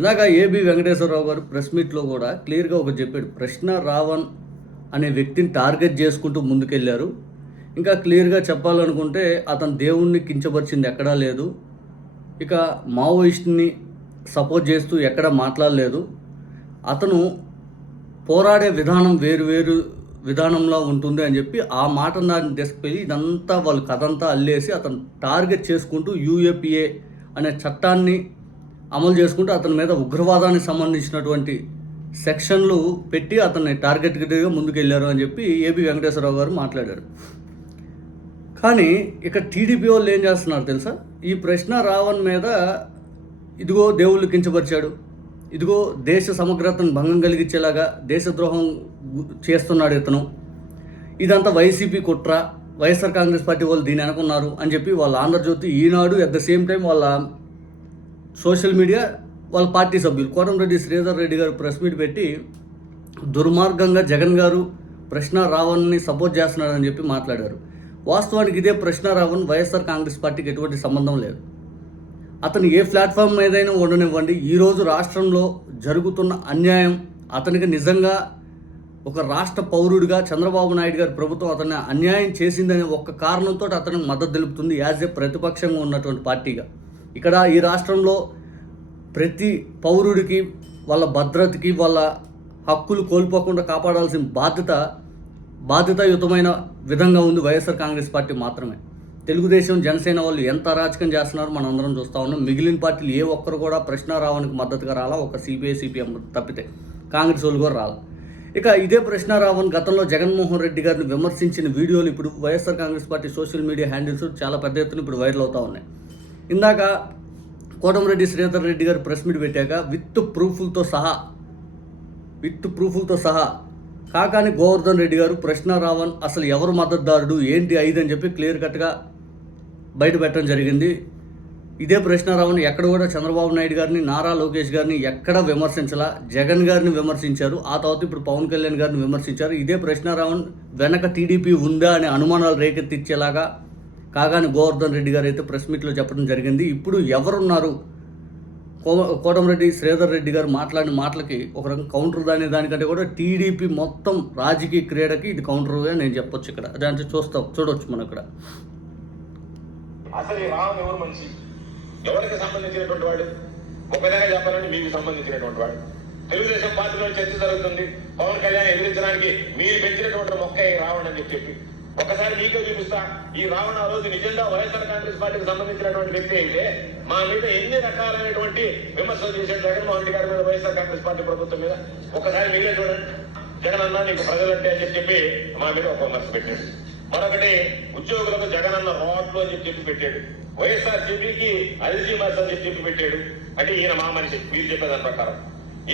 ఇందాక ఏబి వెంకటేశ్వరరావు గారు ప్రెస్ మీట్లో కూడా క్లియర్గా ఒకటి చెప్పాడు. ప్రశ్న రావణ్ అనే వ్యక్తిని టార్గెట్ చేసుకుంటూ ముందుకెళ్ళారు. ఇంకా క్లియర్గా చెప్పాలనుకుంటే అతను దేవుణ్ణి కించపరిచింది ఎక్కడా లేదు. ఇక మావోయిస్ట్ని సపోర్ట్ చేస్తూ ఎక్కడ మాట్లాడలేదు. అతను పోరాడే విధానం వేరు విధానంలో ఉంటుంది అని చెప్పి ఆ మాట దాన్ని తీసుకుపోయి ఇదంతా వాళ్ళు కథంతా అల్లేసి అతను టార్గెట్ చేసుకుంటూ యూఏపీఏ అనే చట్టాన్ని అమలు చేసుకుంటూ అతని మీద ఉగ్రవాదానికి సంబంధించినటువంటి సెక్షన్లు పెట్టి అతన్ని టార్గెట్గా ముందుకెళ్ళారు అని చెప్పి ఏబి వెంకటేశ్వరరావు గారు మాట్లాడారు. కానీ ఇక టీడీపీ వాళ్ళు ఏం చేస్తున్నారు తెలుసా? ఈ ప్రశ్న రావణ్ మీద ఇదిగో దేవుళ్ళు కించపరిచాడు, ఇదిగో దేశ సమగ్రతను భంగం కలిగించేలాగా దేశద్రోహం చేస్తున్నాడు ఇతను, ఇదంతా వైసీపీ కుట్ర, వైఎస్ఆర్ కాంగ్రెస్ పార్టీ వాళ్ళు దీన్ని అనుకున్నారు అని చెప్పి వాళ్ళ ఆంధ్రజ్యోతి, ఈనాడు, అట్ ద సేమ్ టైం వాళ్ళ సోషల్ మీడియా, వాళ్ళ పార్టీ సభ్యులు కోటంరెడ్డి శ్రీధర్ రెడ్డి గారు ప్రెస్ మీట్ పెట్టి దుర్మార్గంగా జగన్ గారు ప్రశ్న రావణ్ని సపోర్ట్ చేస్తున్నారని చెప్పి మాట్లాడారు. వాస్తవానికి ఇదే ప్రశ్న రావణ్ వైఎస్ఆర్ కాంగ్రెస్ పార్టీకి ఎటువంటి సంబంధం లేదు. అతను ఏ ప్లాట్ఫామ్ మీదైనా ఉండనివ్వండి, ఈరోజు రాష్ట్రంలో జరుగుతున్న అన్యాయం, అతనికి నిజంగా ఒక రాష్ట్ర పౌరుడిగా చంద్రబాబు నాయుడు గారి ప్రభుత్వం అతన్ని అన్యాయం చేసిందనే ఒక్క కారణంతో అతనికి మద్దతు తెలుపుతుంది యాజ్ ఏ ప్రతిపక్షంగా ఉన్నటువంటి పార్టీగా. ఇక్కడ ఈ రాష్ట్రంలో ప్రతి పౌరుడికి వాళ్ళ భద్రతకి వాళ్ళ హక్కులు కోల్పోకుండా కాపాడాల్సిన బాధ్యతాయుతమైన విధంగా ఉంది వైఎస్ఆర్ కాంగ్రెస్ పార్టీ మాత్రమే. తెలుగుదేశం, జనసేన వాళ్ళు ఎంత అరాచకం చేస్తున్నారో మనం అందరం చూస్తూ ఉన్నాం. మిగిలిన పార్టీలు ఏ ఒక్కరు కూడా ప్రశ్న రావణ్కి మద్దతుగా రాలా, ఒక సిపిఐ సిపిఎం తప్పితే కాంగ్రెస్ వాళ్ళు కూడా రాలా. ఇక ఇదే ప్రశ్న రావణ్ గతంలో జగన్మోహన్ రెడ్డి గారిని విమర్శించిన వీడియోలు ఇప్పుడు YSR Congress party social media handles చాలా పెద్ద ఎత్తున ఇప్పుడు వైరల్ అవుతూ ఉన్నాయి. ఇందాక కోటంరెడ్డి శ్రీధర్ రెడ్డి గారు ప్రెస్ మీట్ పెట్టాక విత్ ప్రూఫులతో సహా కాకాని గోవర్ధన్ రెడ్డి గారు ప్రశ్న రావణ్ అసలు ఎవరు మద్దతుదారుడు ఏంటి అని చెప్పి క్లియర్ కట్గా బయట పెట్టడం జరిగింది. ఇదే ప్రశ్న రావణ్ ఎక్కడ కూడా చంద్రబాబు నాయుడు గారిని, నారా లోకేష్ గారిని ఎక్కడ విమర్శించలా, జగన్ గారిని విమర్శించారు. ఆ తర్వాత ఇప్పుడు పవన్ కళ్యాణ్ గారిని విమర్శించారు. ఇదే ప్రశ్న రావణ్ వెనక టీడీపీ ఉందా అనే అనుమానాలు రేకెత్తిచ్చేలాగా కాకాని గోవర్ధన్ రెడ్డి గారు అయితే ప్రెస్ మీట్లో చెప్పడం జరిగింది. ఇప్పుడు ఎవరున్నారు? కోటంరెడ్డి శ్రీధర్ రెడ్డి గారు మాట్లాడిన మాటలకి ఒక రకం కౌంటర్ దానికంటే కూడా టీడీపీ మొత్తం రాజకీయ క్రీడకి ఇది కౌంటర్గా నేను చెప్పొచ్చు. ఇక్కడ దాంట్లో చూడొచ్చు మనం ఇక్కడ. అసలు ఈ రావణ్ ఎవరు మనిషి, ఎవరికి సంబంధించినటువంటి వాడు? ఒక విధంగా చెప్పాలంటే మీకు సంబంధించినటువంటి వాడు. తెలుగుదేశం పార్టీలో చర్చ జరుగుతుంది, పవన్ కళ్యాణ్ ఎదిరించడానికి మీరు పెంచినటువంటి మొక్క రావణ్ అని చెప్పి ఒకసారి మీకే చూపిస్తా. ఈ రావణ ఆ రోజు నిజంగా వైఎస్ఆర్ కాంగ్రెస్ పార్టీకి సంబంధించినటువంటి వ్యక్తి అయితే మా మీద ఎన్ని రకాలైనటువంటి విమర్శలు చేశాడు జగన్మోహన్ రెడ్డి గారి మీద, వైఎస్ఆర్ కాంగ్రెస్ పార్టీ ప్రభుత్వం మీద. ఒకసారి మీరే చూడండి. జగన్ అన్న నీకు ప్రజలంటే అని చెప్పి మా మీద ఒక విమర్శ పెట్టాడు. మరొకటి ఉద్యోగులకు జగన్ అన్న రోడ్లు అని చెప్పి పెట్టాడు. వైఎస్ఆర్ సిపికి అల్జీమర్స్ అని చెప్పి పెట్టాడు. అంటే ఈయన మా మనిషి మీరు చెప్పేదాని ప్రకారం.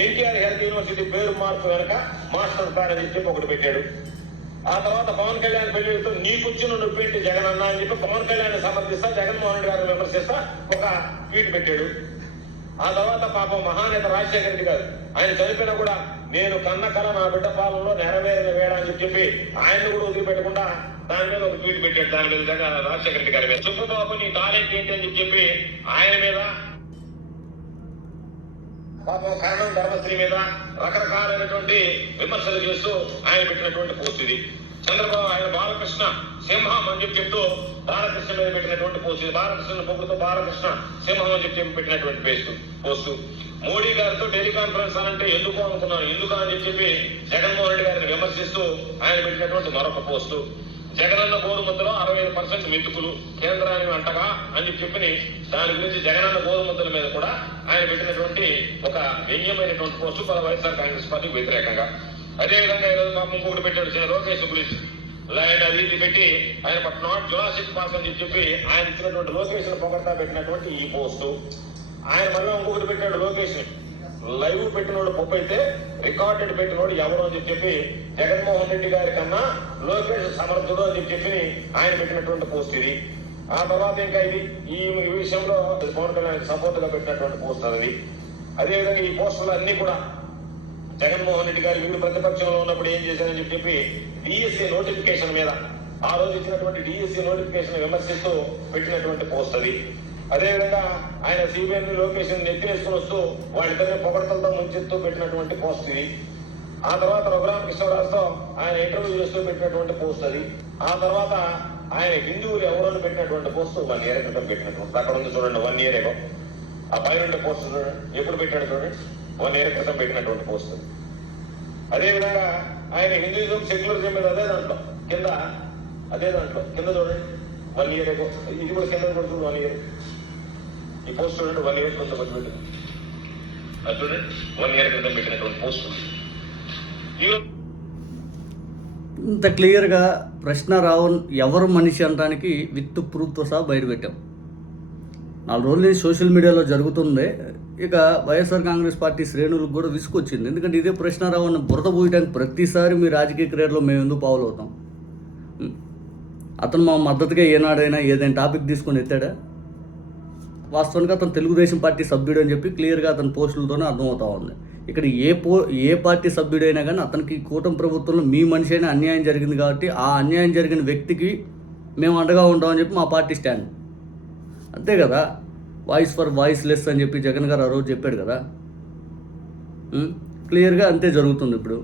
ఎన్టీఆర్ హెల్త్ యూనివర్సిటీ పేరు మార్పు వెనక మాస్టర్ ప్లాన్ అని చెప్పి ఒకటి పెట్టాడు. ఆ తర్వాత పవన్ కళ్యాణ్ పెళ్లితో నీకొచ్చిన నొప్పేంటి జగన్ అన్న అని చెప్పి పవన్ కళ్యాణ్ సమర్థిస్తా, జగన్మోహన్ రెడ్డి గారిని విమర్శిస్తా ఒక ట్వీట్ పెట్టాడు. ఆ తర్వాత పాపం మహానేత రాజశేఖర రెడ్డి గారు ఆయన చనిపోయినా కూడా నేను కన్న కళ నా బిడ్డ పాలనలో నెరవేరిన వేడ అని చెప్పి ఆయన్ని కూడా వదిలిపెట్టకుండా దాని మీద ఒక ట్వీట్ పెట్టాడు. దాని మీద రాజశేఖర రెడ్డి గారి మీద సుబ్బబాబు నీ టాలెంట్ ఏంటి అని చెప్పి ఆయన మీద, పాపం కరణం ధర్మశ్రీ మీద రకరకాలైనటువంటి విమర్శలు చేస్తూ ఆయన పెట్టినటువంటి పోస్ట్ ఇది. చంద్రబాబు ఆయన బాలకృష్ణ సింహం అని చెప్పి చెప్తూ బాలకృష్ణ మీద పెట్టినటువంటి పోస్ట్ ఇది. బాలకృష్ణ పొగుడుతూ బాలకృష్ణ సింహం అని చెప్పి పెట్టినటువంటి పోస్టు. మోడీ గారితో టెలికాన్ఫరెన్స్ అంటే ఎందుకు అనుకున్నాను, ఎందుకు అని చెప్పి జగన్మోహన్ రెడ్డి గారిని విమర్శిస్తూ ఆయన పెట్టినటువంటి మరొక పోస్టు. జగనన్న గోరుముద్దలో 65% మెతుకులు కేంద్రాన్ని అంటగా అని చెప్పి దాని గురించి జగనన్న గోరుముద్దల మీద కూడా ఆయన పెట్టినటువంటి ఒక వ్యంగ్యమైనటువంటి పోస్టు వైఎస్ఆర్ కాంగ్రెస్ పార్టీకి వ్యతిరేకంగా. అదేవిధంగా ఈరోజు పాపం ఇంకొకటి పెట్టాడు లోకేష్ గురించి లైట్ అది ఇది పెట్టి ఆయన నాట్ జురాసిక్ పార్క్ అని చెప్పి ఆయన ఇచ్చినటువంటి లోకేష్ పొగడతా పెట్టినటువంటి ఈ పోస్టు. ఆయన మళ్ళీ ఇంకొకటి పెట్టాడు లోకేష్ లైవ్ పెట్టినోడు పప్పు అయితే రికార్డెడ్ పెట్టినోడు ఎవరు అని చెప్పి జగన్మోహన్ రెడ్డి గారి కన్నా లోకేష్ సమర్థుడు అని చెప్పి ఆయన పెట్టినటువంటి పోస్ట్ ఇది. ఆ తర్వాత ఇంకా ఇది ఈ విషయంలో పవన్ కళ్యాణ్ సపోర్ట్ గా పెట్టినటువంటి పోస్టర్ అది. అదేవిధంగా ఈ పోస్టర్లు అన్ని కూడా జగన్మోహన్ రెడ్డి గారు వీళ్ళు ప్రతిపక్షంలో ఉన్నప్పుడు ఏం చేశారని చెప్పి డిఎస్సి నోటిఫికేషన్ మీద ఆ రోజు ఇచ్చినటువంటి డిఎస్సి నోటిఫికేషన్ విమర్శిస్తూ పెట్టినటువంటి పోస్ట్ అది. అదేవిధంగా ఆయన సిబిఎన్ లోకేష్ నెత్తినేసుకుని వస్తూ వాళ్ళిద్దరిని పొగడతలతో ముంచెత్తూ పెట్టినటువంటి పోస్ట్ ఇది. ఆ తర్వాత రఘురామకృష్ణరాజుతో ఆయన ఇంటర్వ్యూ చేస్తూ పెట్టినటువంటి పోస్ట్ అది. ఆ తర్వాత ఆయన హిందువులు ఎవరని పెట్టినటువంటి పోస్ట్ 1 year క్రితం పెట్టినటువంటి, అక్కడ ఉంది చూడండి, 1 year ago. ఆ పైన పోస్ట్ చూడండి, ఎప్పుడు పెట్టాడు చూడండి, 1 year క్రితం పెట్టినటువంటి పోస్ట్. అదేవిధంగా ఆయన హిందూయిజం సెక్యులరిజం మీద అదే దాంట్లో కింద చూడండి 1 year ago. ఇది కూడా కింద కూడా చూడండి 1 year. ఈ పోస్ట్ చూడండి 1 year క్రితం పెట్టింది. అది చూడండి 1 year క్రితం పెట్టినటువంటి పోస్ట్. ఇంత క్లియర్గా ప్రశ్న రావణ్ ఎవరు మనిషి అనడానికి విత్ ప్రూఫ్తో సహా బయటపెట్టాం. 4 రోజుల నుంచి సోషల్ మీడియాలో జరుగుతుంది. ఇక వైఎస్ఆర్ కాంగ్రెస్ పార్టీ శ్రేణులకు కూడా విసుకొచ్చింది. ఎందుకంటే ఇదే ప్రశ్న రావణ్ బురద పోయడానికి ప్రతిసారి మీ రాజకీయ కెరీర్లో మేము ఎందుకు పావులు అవుతాం? అతను మా మద్దతుగా ఏనాడైనా ఏదైనా టాపిక్ తీసుకొని ఎత్తాడా? వాస్తవానికి అతను తెలుగుదేశం పార్టీ సభ్యుడు అని చెప్పి క్లియర్గా అతని పోస్టులతోనే అర్థమవుతా ఉంది. ఇక్కడ ఏ పార్టీ సభ్యుడైనా కానీ అతనికి కూటమి ప్రభుత్వంలో మీ మనిషి అయినా అన్యాయం జరిగింది కాబట్టి ఆ అన్యాయం జరిగిన వ్యక్తికి మేము అండగా ఉంటామని చెప్పి మా పార్టీ స్టాండ్. అంతే కదా, వాయిస్ ఫర్ వాయిస్లెస్ అని చెప్పి జగన్ గారు ఆ రోజు చెప్పాడు కదా. క్లియర్గా అంతే జరుగుతుంది ఇప్పుడు.